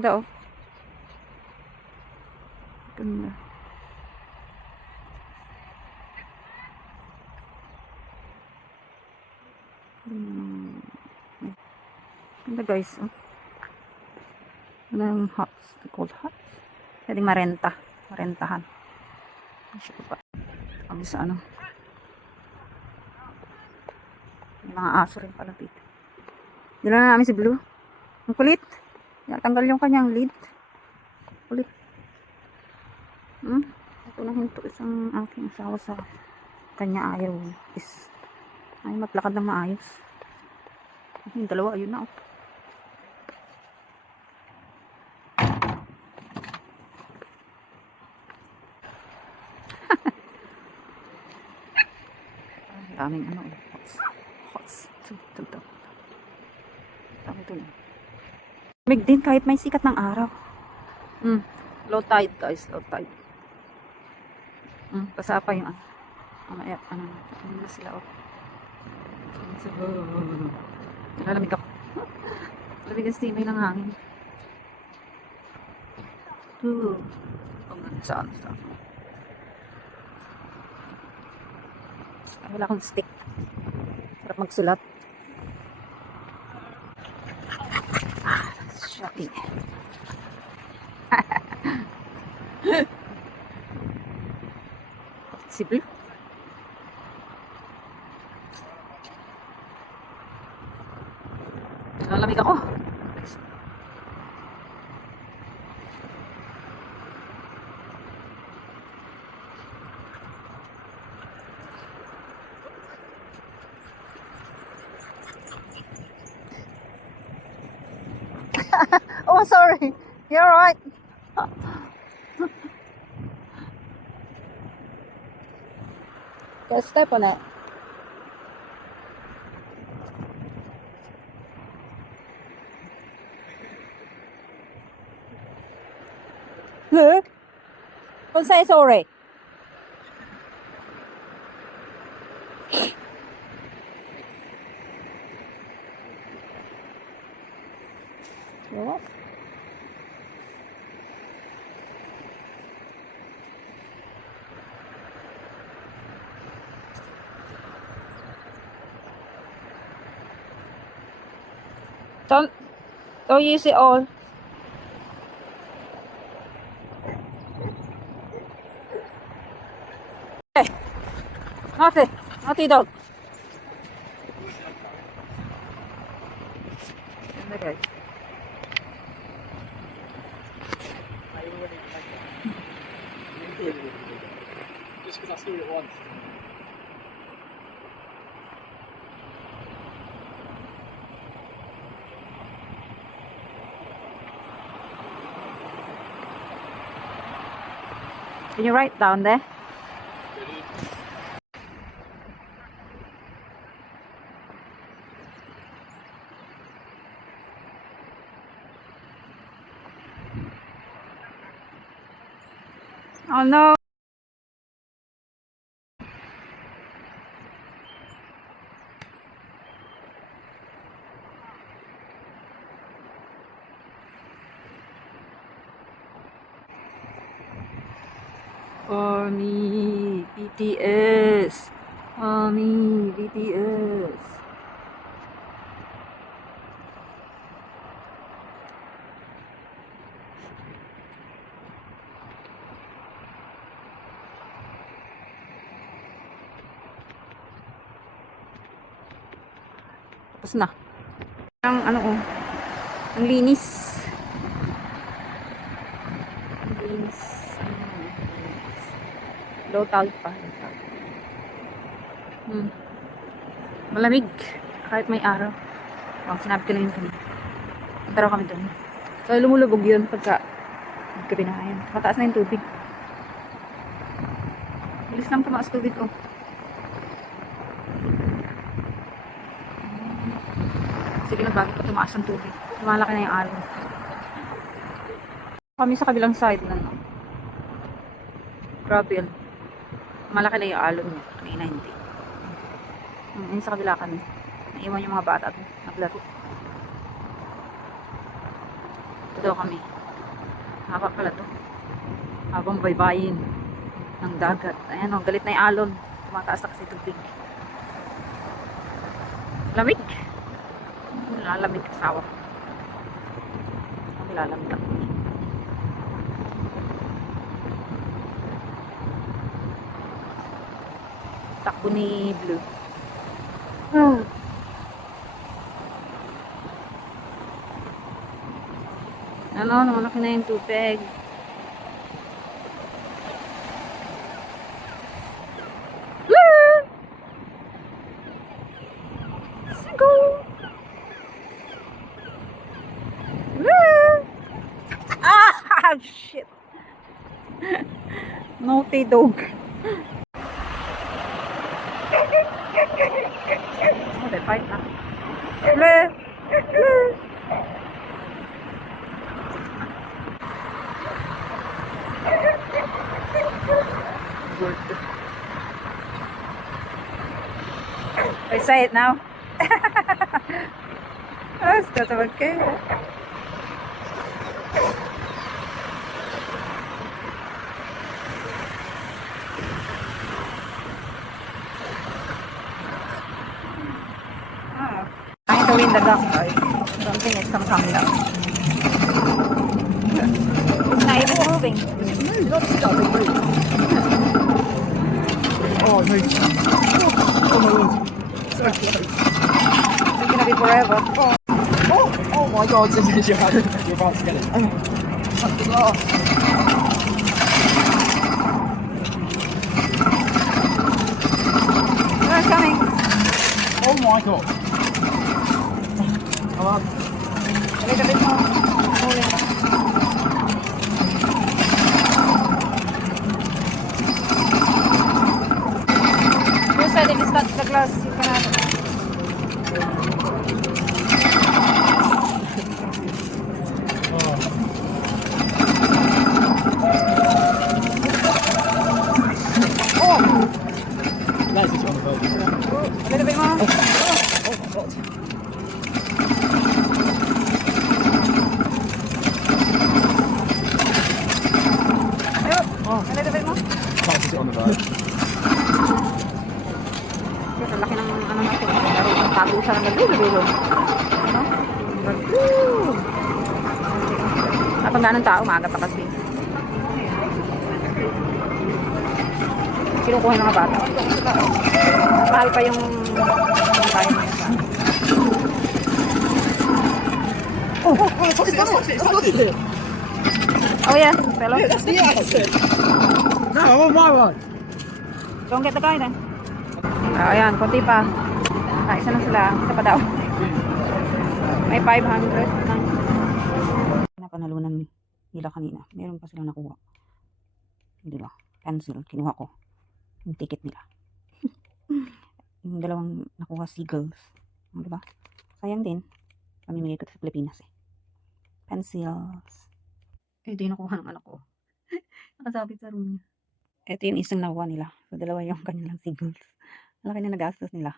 Ganda oh. Ganda. Ganda guys oh. Anong huts? Cold huts? Pwedeng marentahan. Masya pa. Kami sa ano. May mga aso rin pala dito. Dila na namin si Blue. Ang kulit. Natanggal yung kanyang lead. Kulit. Ito na hinto isang aking asawa sa kanya ayaw is ay maglakad ng maayos. Yung dalawa ayun na oh. Daming ano oh. Hots. Dami ito. Mig din kahit may sikat ng araw. Low tide guys, low tide. Basa pa yung ano na sila oh. Lalamig ako. Lamig ang stimay ng hangin. Saan? Wala akong stick. Sarap magsulat. Shopping. Possible. Lalamig ako. Oh, sorry. You're right. Just step on it. Look. Don't say sorry. What? Don't use it all. Hey, naughty dog. Okay. Just because I saw it once. Can you write down there? Oh no. Army BTS. Army BTS. Tapos na. Ang ano oh. Ang linis. Ang linis. Low tide pa. Malamig. Kahit may araw. Sinabi ko na yun kanina. Punta raw kami doon. So lumulubog yun pagka gabi na ngayon. Mataas na yung tubig. Bilis lang tumaas tubig oh. Sige na bago pa tumaas ang tubig. Lumalaki na yung alon. Kami sa kabilang side na no. Grabe yun. Malaki na yung alon niya. May 90. Yun sa kabila kami. Naiwan yung mga bata at naglaro. Ito daw kami. Haba pala to. Habang baybayin ng dagat. Ayan o, galit na yung alon. Tumataas na kasi tubig. Lamig. Lalamig kasawa. Kami lalamig ako. Takbo ni Blue. Oh. Ano, namalaki na yung tubig. Sigo! Ah! Shit! Naughty dog. Oh, they fight na. Good. I say it now. Ah, tatawag kayo. Trying to win the duck, guys. Something is coming down. It's not even moving. No, you don't see that big move. Oh, no. Oh, my lord. So close. It's gonna be forever. Oh my god, this is your hand. You're about to get it. Touch the glass. It's coming. Oh my god. Come on. A little bit more. Moving. You said if it's touch the glass, you can have it. Nice, it's on the boat. A little bit more. Oh my god. A little bit more. Nice, it's on the boat. Yes, ang laki ng ano natin. Laro ng tago siya ng dulo. Ano? Kapag ganun tao, maaga pa kasi. Kinukuha ng mga bata. Mahal pa yung kain niya sa... It's got it. Oh yeah, fellow. That's the answer. No, I'm on my one. Don't get the guy then. Ayan, konti pa. Isa na sila. Isa pa daw. May 500. Napanalunan nila kanina. Meron pa silang nakuha. Hindi ba? Pencil. Kinuha ko. Yung ticket nila. Yung dalawang nakuha seagulls. Di ba? Sayang din. Pamimigay ko sa Pilipinas eh. Pencils. Ito yung nakuha ng anak ko. Nakasabit sa room niya. Ito yung isang nakuha nila. So, dalawa yung kanilang seagulls. Malaki na nagastos nila.